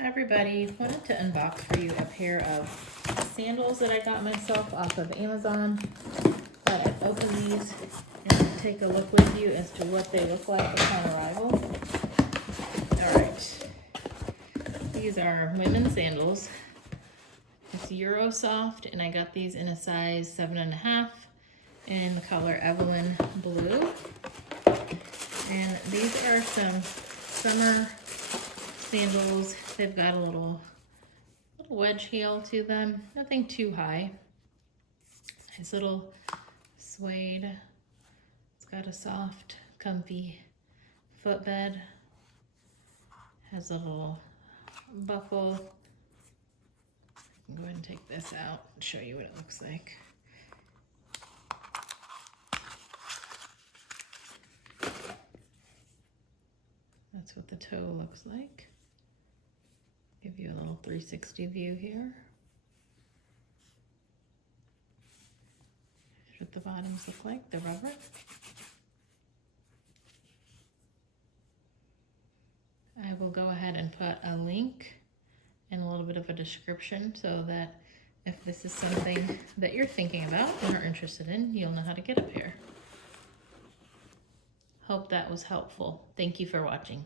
Hi everybody, wanted to unbox for you a pair of sandals that I got myself off of Amazon. Thought I'd open these and take a look with you as to what they look like upon arrival. Alright, these are women's sandals. It's Eurosoft, and I got these in a size 7.5 in the color Evelyn Blue. And these are some summer sandals. They've got a little wedge heel to them, nothing too high. Nice little suede. It's got a soft, comfy footbed. Has a little buckle. I'll go ahead and take this out and show you what it looks like. That's what the toe looks like. Give you a little 360 view here. Here's what the bottoms look like, the rubber. I will go ahead and put a link and a little bit of a description so that if this is something that you're thinking about and are interested in, you'll know how to get a pair. Hope that was helpful. Thank you for watching.